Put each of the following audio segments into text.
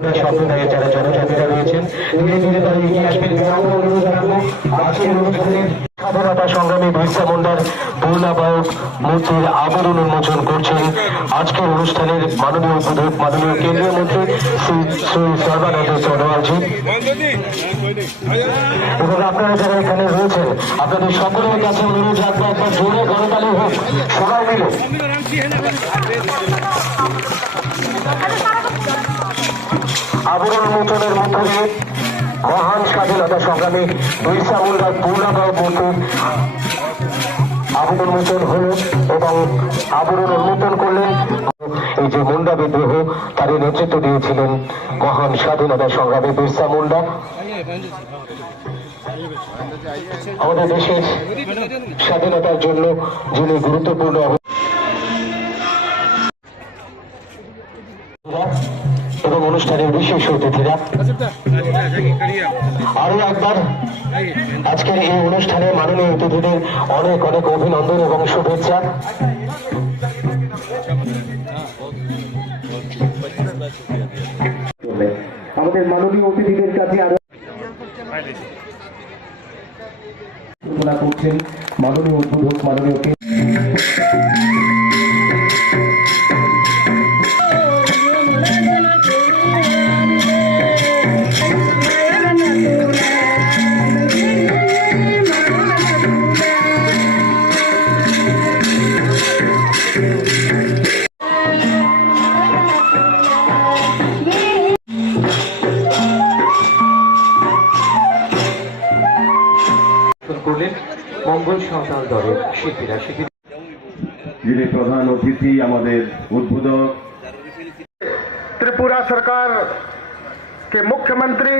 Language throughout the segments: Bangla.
সম্প্রদায়ের যারা জনজাতিরা রয়েছেন ধীরে ধীরে তারা এগিয়ে আসবেন। অনুরোধ রাখবো আজকের অনুষ্ঠানে স্বাধীনতা সংগ্রামী বিরসা মুন্ডার পূর্ণাবয়ব মূর্তির আবরণ উন্মোচন করছেন আজকের অনুষ্ঠানের মাননীয় উদ্বোধক মাননীয় কেন্দ্রীয় মন্ত্রী শ্রী সর্বানন্দ সোনোয়ালজি। এবং আপনারা যারা এখানে রয়েছেন আপনাদের সকলের কাছে অনুরোধ রাখবো একবার জোরে করতালি হোক সবাই মিলে। আবরণ উন্মোচনের মধ্য দিয়ে মহান স্বাধীনতা সংগ্রামী বিরসা মুন্ডার পূর্ণাবয়ব মূর্তির আবরণ উন্মোচন হল এবং আবরণ উন্মোচন করলেন এই যে মুন্ডা বিদ্রোহ তারই নেতৃত্ব দিয়েছিলেন মহান স্বাধীনতা সংগ্রামী বিরসা মুন্ডা। আমাদের দেশের স্বাধীনতার জন্য যিনি গুরুত্বপূর্ণ এবং অনুষ্ঠানের বিশেষ অতিথিরা আরো একবার আজকের এই অনুষ্ঠানে মাননীয় অতিথিদের অনেক অনেক অভিনন্দন এবং শুভেচ্ছা। আমাদের মাননীয় অতিথিদের কাছে আরো করছেন মাননীয় উদ্বোধক মাননীয় করলেন মঙ্গল সাঁওতাল দলের শিল্পীরা। যিনি প্রধান অতিথি আমাদের উদ্বোধক त्रिपुरा सरकार के मुख्यमंत्री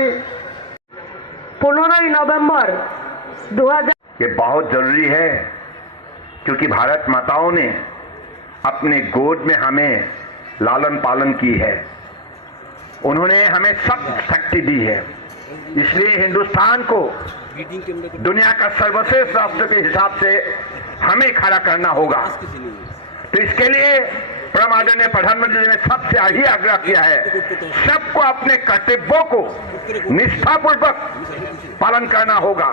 15 नवंबर 2000 ये बहुत जरूरी है क्योंकि भारत माताओं ने अपने गोद में हमें लालन पालन की है, उन्होंने हमें सब शक्ति दी है, इसलिए हिंदुस्तान को दुनिया का सर्वश्रेष्ठ राष्ट्र के हिसाब से हमें खड़ा करना होगा। तो इसके लिए परम आदरणीय प्रधानमंत्री जी ने सबसे यही आग्रह किया है सबको अपने कर्तव्यों को निष्ठापूर्वक पालन करना होगा।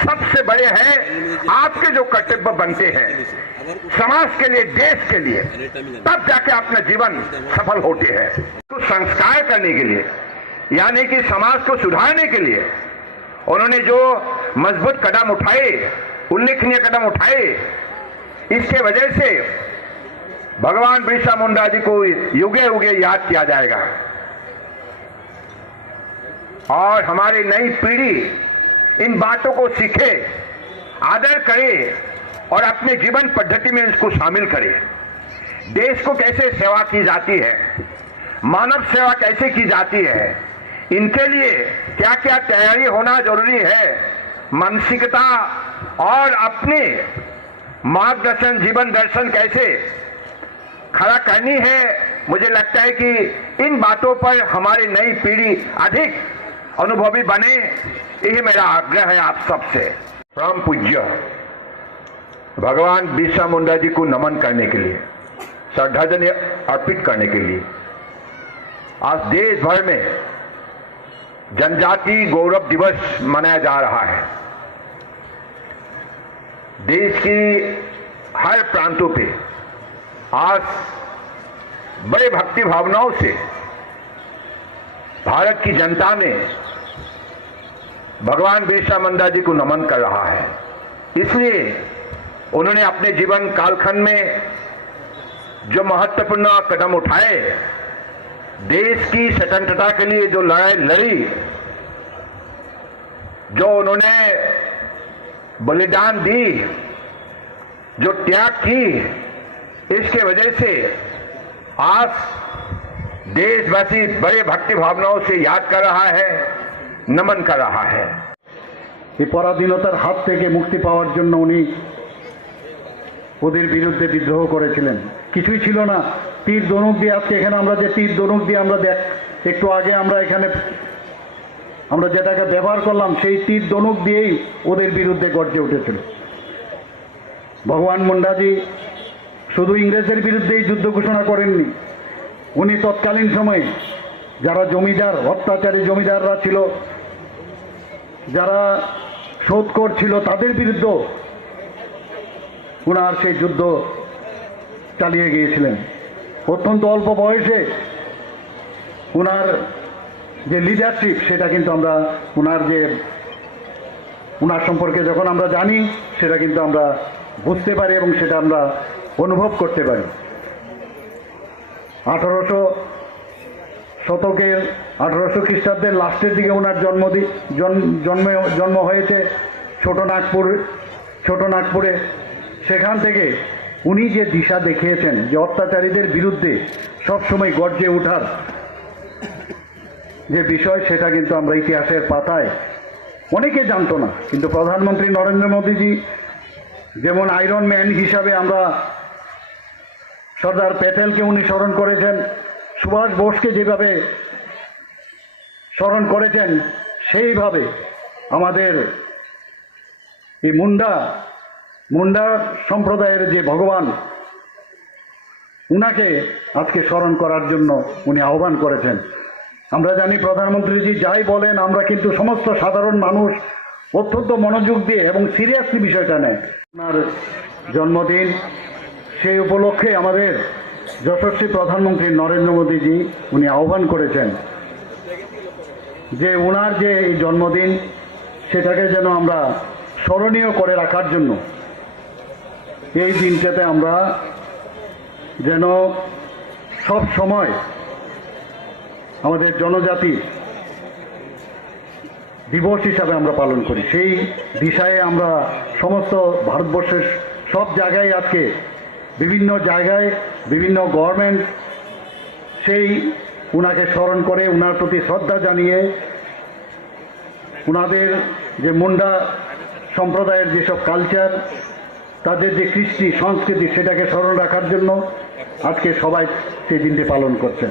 सबसे बड़े हैं आपके जो कर्तव्य बनते हैं समाज के लिए देश के लिए, तब जाके अपना जीवन सफल होते हैं। तो संस्कार करने के लिए यानी कि समाज को सुधारने के लिए उन्होंने जो मजबूत कदम उठाए, उल्लेखनीय कदम उठाए, इसके वजह से भगवान बिरसा मुंडा जी को युगे युगे याद किया जाएगा और हमारी नई पीढ़ी इन बातों को सीखे, आदर करे और अपने जीवन पद्धति में इसको शामिल करे। देश को कैसे सेवा की जाती है, मानव सेवा कैसे की जाती है, इनके लिए क्या क्या तैयारी होना जरूरी है, मानसिकता और अपने मार्गदर्शन जीवन दर्शन कैसे खड़ा करनी है। मुझे लगता है कि इन बातों पर हमारी नई पीढ़ी अधिक अनुभवी बने, यही मेरा आग्रह है आप सबसे। परम पूज्य भगवान बिरसा मुंडा जी को नमन करने के लिए, श्रद्धांजलि अर्पित करने के लिए आज देश भर में जनजाति गौरव दिवस मनाया जा रहा है। देश की हर प्रांतों पे आज बड़े भक्ति भावनाओं से भारत की जनता ने भगवान बिरसा मुंडा जी को नमन कर रहा है। इसलिए उन्होंने अपने जीवन कालखंड में जो महत्वपूर्ण कदम उठाए, देश की स्वतंत्रता के लिए जो लड़ाई लड़ी, जो उन्होंने बलिदान दी, जो त्याग की, इसके वजह से आज देशवासी बड़े भक्ति भावनाओं से याद कर रहा है, नमन कर रहा है। এই পরাধীনতার হাত থেকে মুক্তি পাওয়ার জন্য উনি ওদের বিরুদ্ধে বিদ্রোহ করেছিলেন। কিছুই ছিল না, তীর ধনুক দিয়ে আজকে এখানে আমরা যে তীর ধনুক দিয়ে আমরা একটু আগে আমরা এখানে আমরা যেটাকে ব্যবহার করলাম সেই তীর ধনুক দিয়েই ওদের বিরুদ্ধে গর্জে উঠেছিল। ভগবান মুন্ডাজি শুধু ইংরেজদের বিরুদ্ধেই যুদ্ধ ঘোষণা করেননি, উনি তৎকালীন সময়ে যারা জমিদার, অত্যাচারী জমিদাররা ছিল, যারা শোধখোর ছিল, তাদের বিরুদ্ধে ওনার সেই যুদ্ধ চালিয়ে গিয়েছিলেন। অত্যন্ত অল্প বয়সে ওনার যে লিডারশিপ, সেটা কিন্তু আমরা ওনার সম্পর্কে যখন আমরা জানি, সেটা কিন্তু আমরা বুঝতে পারি এবং সেটা আমরা অনুভব করতে পারি। 1800 শতকের 1800 খ্রিস্টাব্দের লাস্টের দিকে ওনার জন্ম হয়েছে ছোট নাগপুরে। সেখান থেকে উনি যে দিশা দেখিয়েছেন, যে অত্যাচারীদের বিরুদ্ধে সবসময় গর্জে ওঠার যে বিষয়, সেটা কিন্তু আমরা ইতিহাসের পাতায় অনেকে জানতো না। কিন্তু প্রধানমন্ত্রী নরেন্দ্র মোদীজি যেমন আয়রন ম্যান হিসাবে আমরা সর্দার প্যাটেলকে উনি স্মরণ করেছেন, সুভাষ বোসকে যেভাবে স্মরণ করেছেন, সেইভাবে আমাদের এই মুন্ডা সম্প্রদায়ের যে ভগবান, উনাকে আজকে স্মরণ করার জন্য উনি আহ্বান করেছেন। আমরা জানি প্রধানমন্ত্রীজি যাই বলেন, আমরা কিন্তু সমস্ত সাধারণ মানুষ অত্যন্ত মনোযোগ দিয়ে এবং সিরিয়াসলি বিষয়টা নেয়। ওনার জন্মদিন, সেই উপলক্ষে আমাদের যশস্বী প্রধানমন্ত্রী নরেন্দ্র মোদীজি উনি আহ্বান করেছেন যে ওনার যে এই জন্মদিন, সেটাকে যেন আমরা স্মরণীয় করে রাখার জন্য এই দিনটাতে আমরা যেন সব সময় আমাদের জনজাতি দিবস হিসাবে আমরা পালন করি। সেই দিশায় আমরা সমস্ত ভারতবর্ষের সব জায়গায় আজকে বিভিন্ন জায়গায় বিভিন্ন গভর্নমেন্ট সেই উনাকে স্মরণ করে, উনার প্রতি শ্রদ্ধা জানিয়ে, উনাদের যে মুন্ডা সম্প্রদায়ের যেসব কালচার, তাদের যে কৃষ্টি সংস্কৃতি, সেটাকে স্মরণ রাখার জন্য আজকে সবাই সেই দিনটি পালন করছেন।